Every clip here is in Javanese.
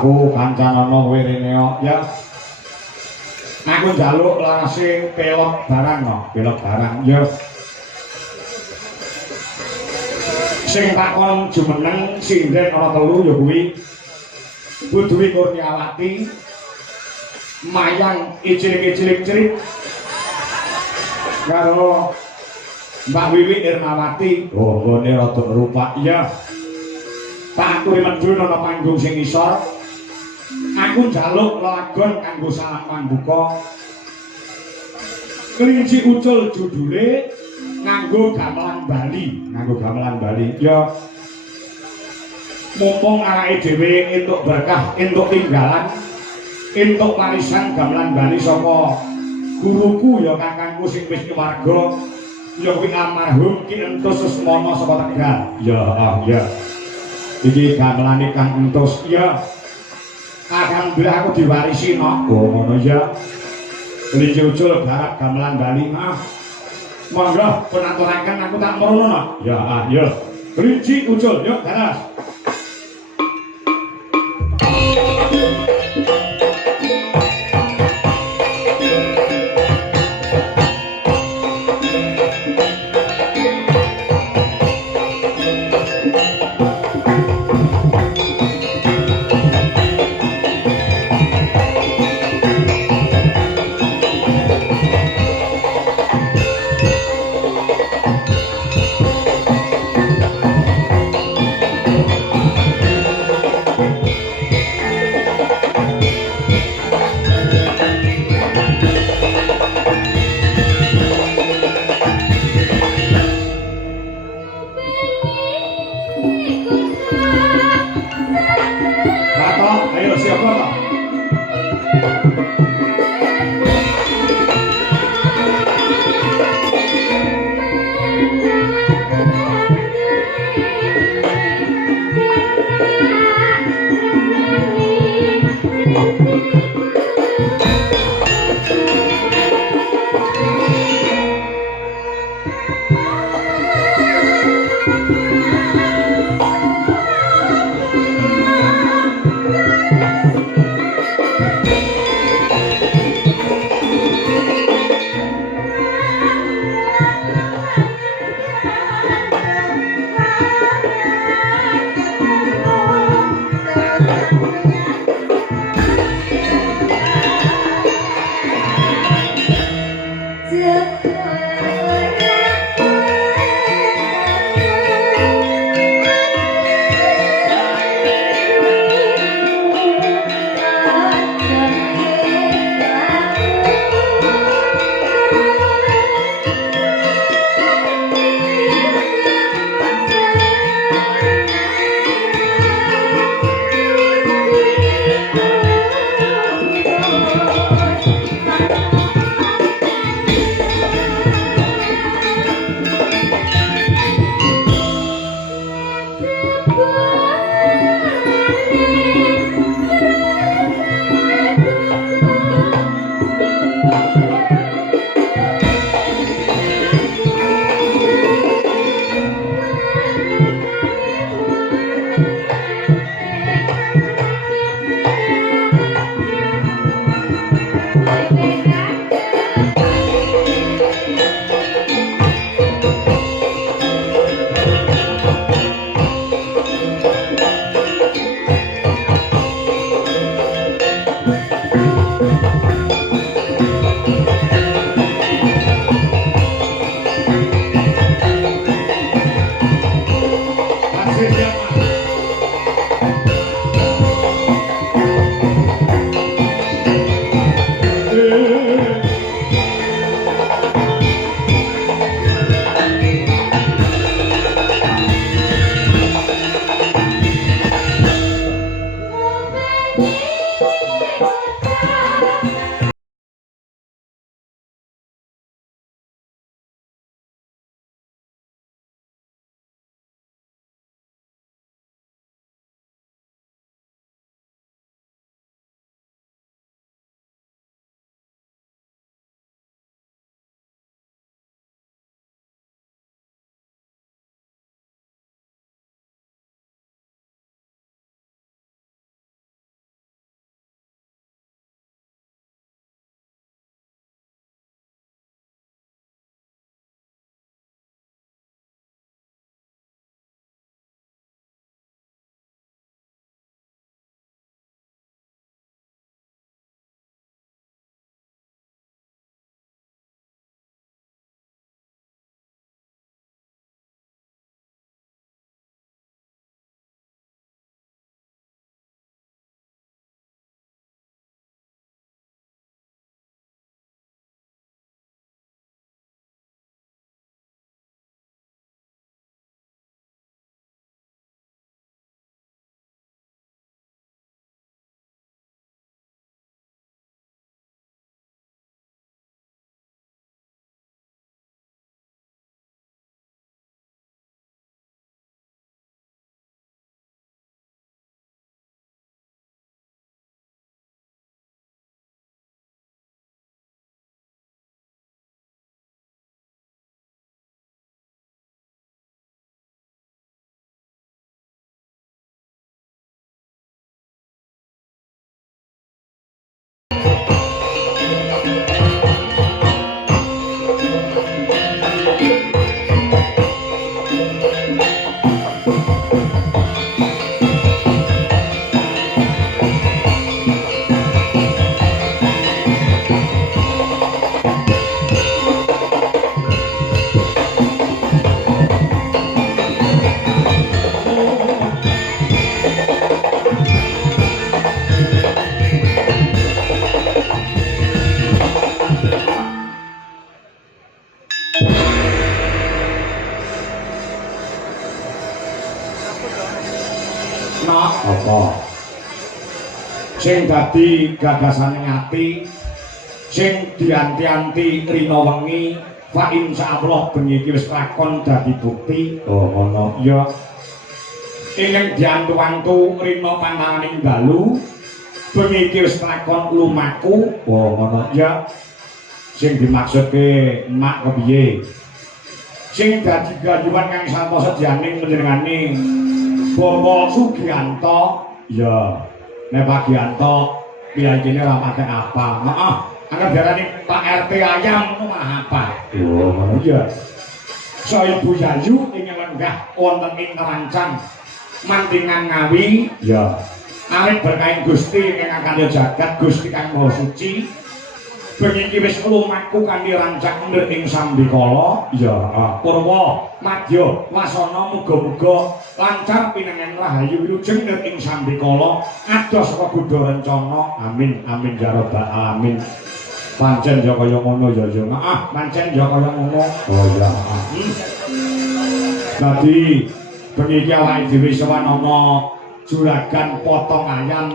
Aku Kancanana Wirineo ya. Aku njaluk larase pelok barang no, pelok barang ya. Sing takon jumeneng sinden ana telu ya kuwi Budwi Kurniawati, Mayang Icilik-icilik-cilik karo Mbak Wiwi Irmawati. Oh, nggone rada rupak ya. Tak aturi medhun ana panggung sing isor. Aku njaluk lelagon kanggo salam pambuka. Kelinci ucul judule nganggo gamelan Bali, ya. Mumpung awake dhewe entuk berkah, entuk tinggalan, entuk warisan gamelan Bali saka guruku ya kakangku sing wis kewarga, ya kuwi almarhum Ki Entus Susmono saka Tegal. Ya. Iki gamelane Kang Entus ya. Alhamdulillah aku diwarisi no. Oh ngono ya. Kelinci ucul garap gamelan Bali. Monggo pun aturaken aku tak merono no. Ya. Kelinci ucul yuk garas. Nak apa? Sing dadi gagasane ati, sing dianti-anti rina wengi, fa insyaallah bengi iki wis lakon dadi bukti. Oh ngono ya. Ing diantu-antu rina pantanganing dalu, bengi iki wis lakon lumaku. Oh ngono ya. Sing dimaksudke mak kepiye? Sing dadi gayuhan kang santosa dianing panjenengane Bapak Sugiyanto. Ya. Nek Pak Giyanto piyajine ora pakai apa. Heeh. Anggap diarani Pak RT ayam ngono mah apa. Oh, ngono ya. So Ibu Yayu ing lenggah wonten ing Rancang Mantingan Ngawi. Ya. Awit berkain Gusti ingkang kandha jagat Gusti Kang Maha Suci. Bengi iki wis lumaku kanthi rancang nir ing Sambikala. Ya, Purwa, Madya, Wasana muga-muga lancar pinengen rahayu wilujeng nir ing Sambikala. Adoh saka Buddha rencana. Amin, amin ya rabbal alamin. Pancen ya kaya ngono ya ya. Pancen ya kaya ngono. Oh ya. Dadi bengi iki awake dhewe sowan ana juragan potong ayam.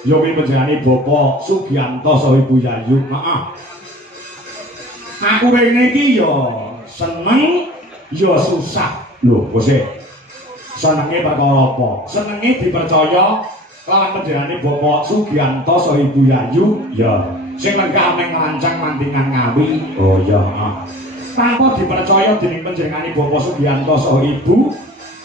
Ya kuwi panjenengane Bapak Sugiyanto saha Ibu Yayu. Heeh. Aku rene iki ya seneng ya susah. Lho, kose. Senenge perkara apa? Senenge dipercaya lawan panjenengane Bapak Sugiyanto saha Ibu Yayu. Ya. Sing lenggah ning Rancang Mantingan Ngawi. Oh ya, heeh. Tanpa dipercaya dening panjenengane Bapak Sugiyanto saha Ibu,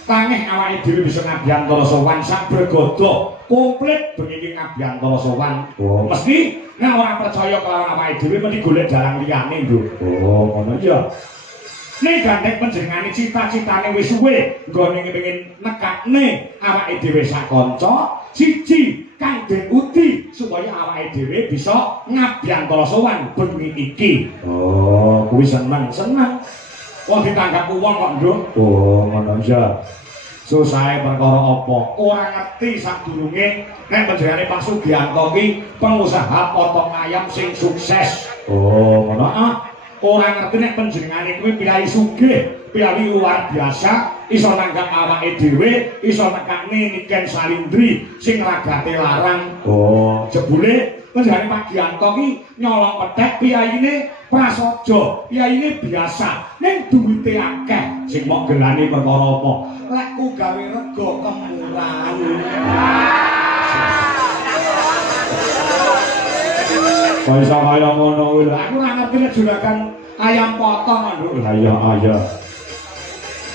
tangih awake dhewe bisa ngabiyantara sowan sak bergodo komplit bengi iki ngabiyantara sowan. Oh, mesti nek ora percaya kelawan awake dhewe mesti golek dalan liyane, Nduk. Oh, ngono ya. Nek gandeng panjenengane cita-citane wis suwe nggone kepengin nekakne awake dhewe sak kanca, siji kang den udi supaya awake dhewe bisa ngabiyantara sowan bengi iki. Oh, kuwi seneng-seneng. Kok ditanggap wong kok, Nduk? Oh, ngono ya. Susahe perkara apa? Ora ngerti sadurunge nek panjenengane Pak Sugiyanto ki pengusaha potong ayam sing sukses. Oh, ngono ora ngerti nek panjenengane kuwi piyayi sugih, piyayi luar biasa, iso nanggap awake dhewe, iso nekane Niken Salindri sing ragate larang. Oh, jebule panjenengane Pak Giyanto ki nyolong pedhek piyayine prasaja, piyayine biasa, ning duwite akeh. Sing mok gelane perkara apa? Lek ku gawe rega kemurahan. Kaya iso kaya ngono kuwi lho. Aku ora ngerti nek juragan ayam potong lho. Lah iya iya.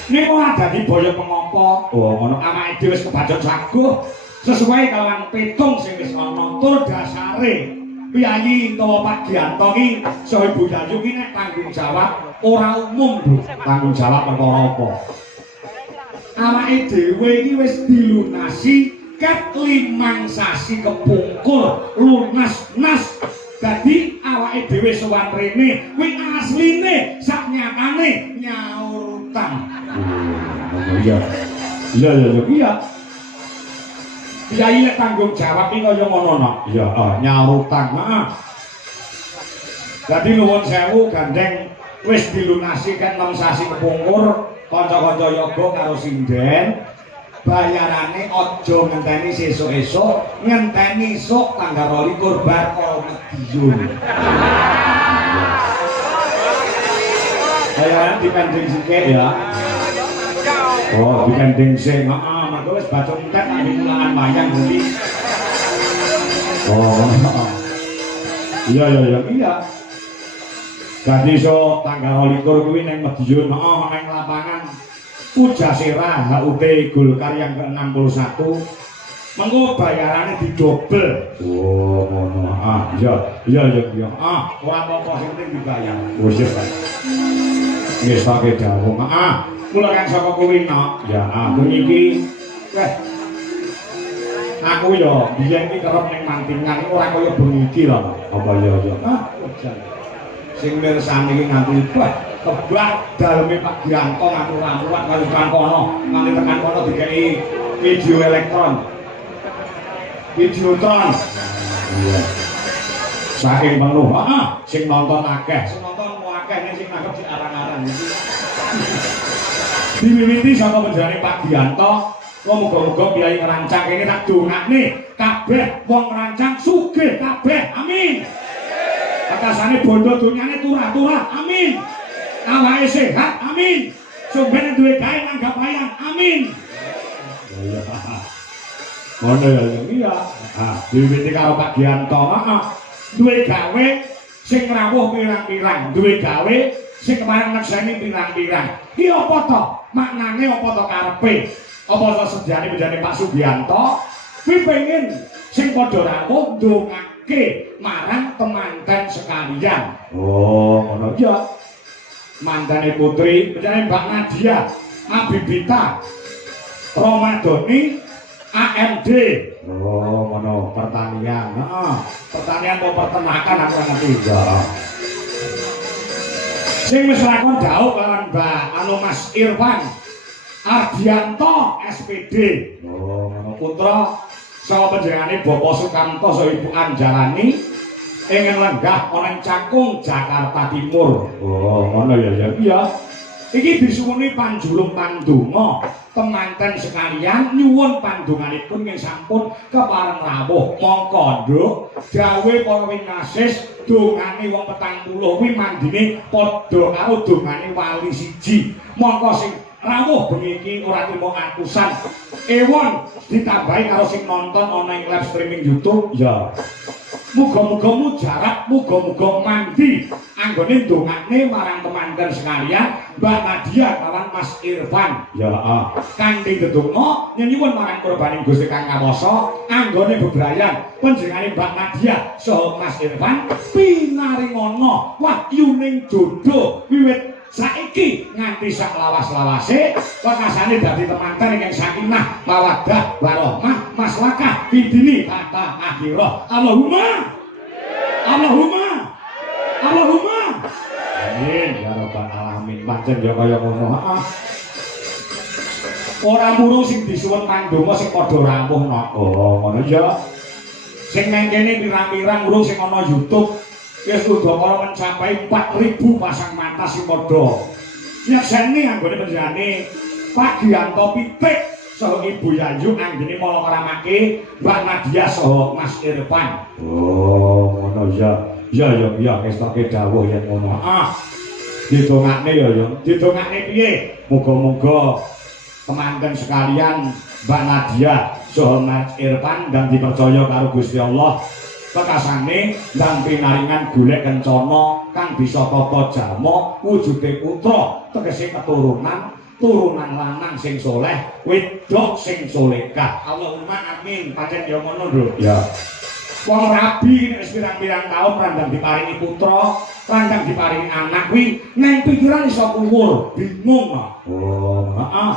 Niku dadi boyo pengapa? Oh, ngono awake dhewe wis kebacut saguh sesuai kalawan petung sing wis ana tur dasare. Piyayi utawa Pak Giyanto ki saha Ibu Yayu ki nek tanggung jawab ora umum, Bu. Tanggung jawab perkara apa? Awake dhewe iki wis dilunasi ket 5 sasi kepungkur lunas-nas. Dadi awake dhewe sowan rene kuwi asline saknyatane nyaur utang. Iya. Iya iya iya. Piyayi nek tanggung jawab iki kaya ngono nok. Iya, nyaur utang. Heeh. Dadi nuwun sewu gandeng wis dilunasi ket 6 sasi kepungkur, kanca-kanca yoga karo sinden. Bayarane aja ngenteni sesuk-esuk, ngenteni esuk tanggal 22 bar karo Medion. Bayaran dipending sithik ya. Oh, dipending sing. Heeh, mangko wis bacok entek nang mulangan wayang iki. Oh. Iya iya iya iya. Dadi iso tanggal 22 kuwi ning Medion, heeh, ning lapangan Pujasera HUT Golkar yang ke-61. Mengko bayarane didobel. Oh, ngono. Iya, iya iya iya. Ora apa-apa sing penting dibayar. Wis ya, Pak. Wis pakai dawuh. Kula kan saka kuwi nok. Ya, bengi iki weh. Aku yo biyen iki kerep ning Mantingan ora kaya bengi iki lho. Apa ya ya. Sing mirsani iki nganti kebak daleme Pak Giyanto ngatur ramuan karo tekan kono, nganti tekan kono dikeki video elektron. Videotron. Iya. Saking penuh, sing nonton akeh, sing nonton akeh ning sing nangkep si arang-arang iki. Diwiwiti saka panjenengane Pak Giyanto Muga-muga Kyai ngerancang kene tak dongakne kabeh wong ngerancang sugih kabeh. Amin. Akasane bondo dunyane turah-turah. Amin. Awake sehat. Amin. Sumpene duwe gawe nanggap wayang. Amin. Iya. Ngono ya iya. Diwiwiti karo Pak Gianto. Duwe gawe sing rawuh pirang-pirang, duwe gawe sing kemarin ngekseni pirang-pirang. Iki apa to? Maknane apa to karepe? Apa to sejane Pak Sugianto? Kuwi pengen sing padha rawuh ndongake marang temanten sekalian. Oh, ngono ya. Mantane putri, penjane Mbak Nadia, Abibita, Romadoni, AMD. Oh, ngono pertanian. Pertanian atau peternakan aku ngerti ya. Sing wis lakon jauh kalian Mbak Mas Irfan Ardianto SPD. Oh, ngono putra saha panjenengane Bapak Sukamto saha Ibu Anjalani ingin lenggah ana Cakung Jakarta Timur. Oh, ngono ya. Iya. Iki disuwuni panjulung pandonga temanten sekalian nyuwun pandonganipun ing sampun kepareng rawuh mongko nduk dawuh para winasis dongane wong 40 kuwi mandine padha karo dongane wali siji mongko sing rawuh bengi iki ora trimo atusan ewon ditambahi karo sing nonton ana ing live streaming YouTube ya. Muga-muga mujarab, muga-muga mandi anggone ndongakne marang temanten sekalian Mbak Nadia kawan Mas Irfan. Ya, kanthi ndedonga nyuwun marang kurbaning Gusti Kang Kawasa anggone bebrayan panjenengane Mbak Nadia saha Mas Irfan pinaringana wahyuning jodoh wiwit saiki nganti sak lawas-lawase wekasane dadi temanten ingkang sakinah mawaddah warahmah maslakah bidini tata akhirah. Allahumma amin ya rabbal alamin. Pancen ya kaya ngono. Ora murung sing disuwun pandonga sing padha rawuh napa ngono ya. Sing mengkene pirang-pirang murung sing ana YouTube wis udakara mencapai 4000 pasang mata sing padha nyekseni anggone panjenengane Pak Gianto Pitik saha Ibu Yayu anggene malah ngramake Mbak Nadia saha Mas Irfan. Oh, ngono ya. Ya kestoke dawuh yen ngono. Didongakne ya. Didongakne piye? Muga-muga temanten sekalian Mbak Nadia saha Mas Irfan dan dipercaya karo Gusti Allah kekasane dan pinaringan golek kencana kang bisa tata jama wujude putra tegese keturunan lanang sing soleh wedok sing solehah. Allahumma amin. Pancen ya ngono lho ya. Wong rabi nek wis pirang-pirang taun randang diparingi putra randang diparingi anak kuwi neng pikiran iso kuwur bingung. Oh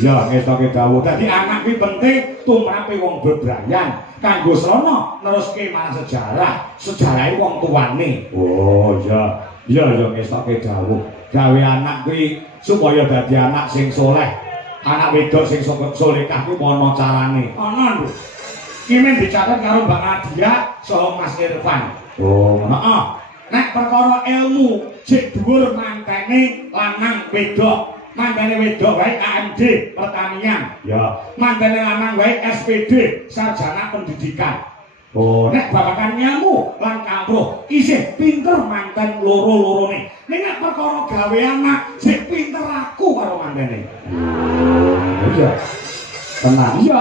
ya ngetoke dawuh dadi anak kuwi penting tumrape wong bebrayan kanggo srana neruske marang sejarahe wong tuane. Oh ya ngetoke dawuh gawe anak kuwi supaya dadi anak sing soleh anak wedok sing solehah kuwi ana carane ana lho. Iki men dicatet karo Mbak Nadia saha Mas Irfan. Oh ngono. Nek perkara ilmu sik dhuwur mantene lanang wedok mantene wedok wae AMD pertanian ya mantene lanang wae SPD sarjana pendidikan. Oh nek babakan nyamuk lan kawruh isih pinter manten loro-lorone nek perkara gawe anak sik pinter aku karo mantene. Iya tenang iya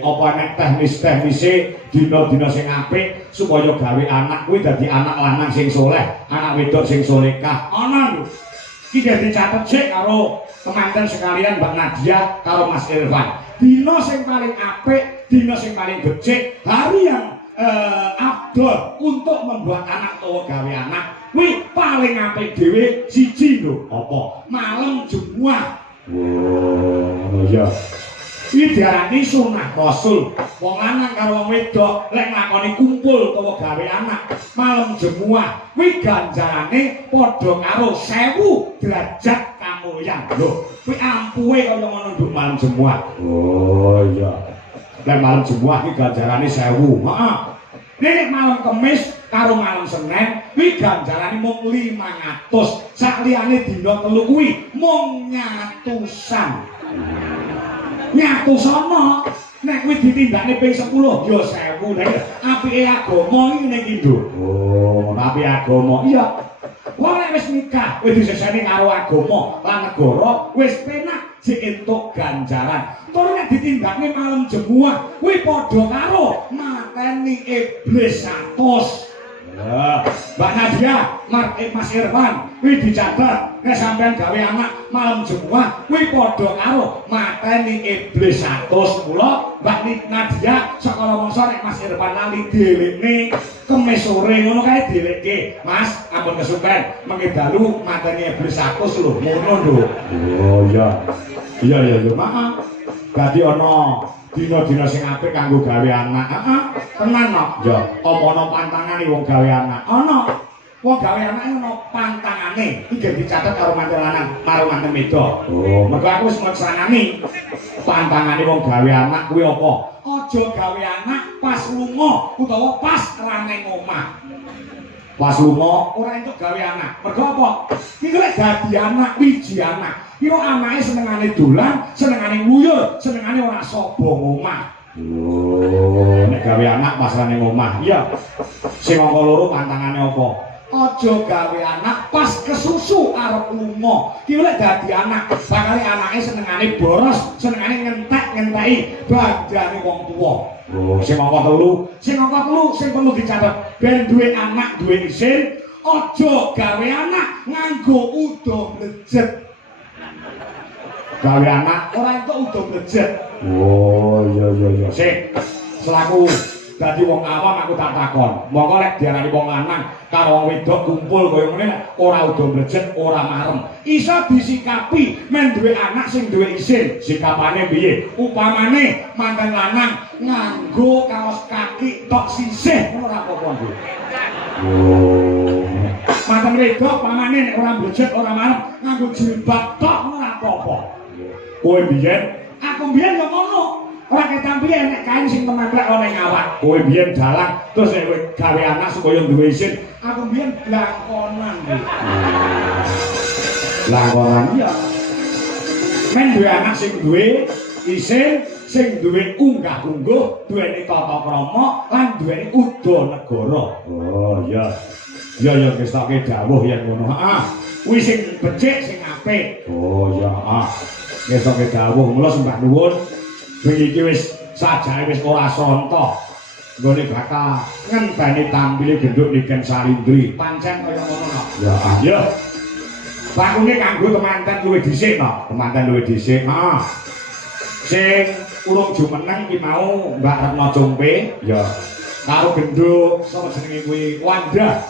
apa nek teknis-teknise dina-dina sing apik supaya gawe anak kuwi dadi anak lanang sing soleh anak wedok sing solehah ana lho. Iki dicatet sik karo temanten sekalian Mbak Nadia karo Mas Irfan. Dina sing paling apik, dina sing paling becik, hari yang afdol untuk membuat anak utawa gawe anak. Kuwi paling apik dhewe siji lho, apa? Malam Jumat. Oh, iya. Iki diarani sunah Rasul. Wong lanang karo wong wedok lek nglakoni kumpul utawa gawe anak malam Jumat kuwi ganjarane padha karo 1000 derajat kamulyan. Lho, kuwi ampuhe kaya ngono nduk malam Jumat. Oh iya. Lek malam Jumat iki ganjarane 1000. Heeh. Nek malam Kamis karo malam Senin kuwi ganjarane mung 500. Sak liyane dina telu kuwi mung nyatusan. nyatu sono nek kuwi ditindakne ping 10 ya 1000 nek apike agama iki ning Indo. Oh, tapi agama iya. Wong nek wis nikah wis diseseni karo agama lan negara wis penak sik entuk ganjaran. Tur nek ditindakne malam jemuah kuwi padha karo mateni iblis 100. Mbak Nadia, Mas Irfan, kuwi dicatet nek sampean gawe anak malam jemuah kuwi padha karo mateni iblis 100. Mula Mbak Nadia saka mangsa nek Mas Irfan lali dhelekne kemis sore ngono kae dheleke. Mas, ampun kesupen mengke dalu mateni iblis 100 lho, ngono lho. Oh iya. Iya, maaf. Dadi ana dina-dina sing apik kanggo gawe anak. Heeh, tenan no. Ya, apa ana pantangane wong gawe anak? Ana. Wong gawe anak ana pantangane. Iki dicatet karo manten lanang, karo manten wedok. Oh, mergo aku wis nglaksanani pantangane wong gawe anak kuwi apa? Aja gawe anak pas lunga utawa pas rame omah. Pas lunga ora entuk gawe anak. Mergo apa? Iki lek dadi anak wiji anak. Yo anake senengane dolan, senengane nguyur, senengane ora sapa omah. Oh, nek gawe anak pasrane omah. Iya. Sing angka loro pantangane apa? Aja gawe anak pas kesusu arep lunga. Ki lek dadi anak, bakal anake senengane boros, senengane ngentek-ngenteki bandane wong tuwa. Oh, sing angka telu, sing perlu dicatet. Ben duwe anak, duwe isin, aja gawe anak nganggo udo mlejet. Gawe anak ora entuk udo mlejet. Oh iya. Sik, selaku dadi wong awam aku tak takon. Monggo lek diarani wong lanang karo wong wedok kumpul kaya ngene ora udo mlejet, ora marem. Iso disikapi men duwe anak sing duwe isin. Sikapane piye? Upamane manten lanang nganggo kaos kaki tok sisih ora apa-apa. Oh. Manten wedok pamane nek ora mlejet, ora marem nganggo jilbab tok ora apa-apa. Kowe biyen, aku biyen yo ngono. Ora ketampian nek kain sing templek ana ning awak. Kowe biyen dalang terus nek kowe gawe anak supaya duwe isin, aku biyen langkonan. Langkonan iya. Men duwe anak sing duwe isin, sing duwe unggah-ungguh, duweni tata krama lan duweni udo negara. Oh iya. Ya kestake dawuh yen ngono. Heeh. Kuwi sing becik sing apik. Oh iya, heeh. Kestake dawuh mula sembah nuwun. Wingi iki wis sajake wis ora sonto. Nggone bakal ngenteni tampile genduk Niken Salindri. Pancen kaya ngono no. Ya, iya. Bakune kanggo temanten luwih dhisik no. Temanten luwih dhisik. Heeh. Sing urung jumeneng iki mau Mbak Retno Compe, ya. Karo genduk sapa jenenge kuwi Wanda.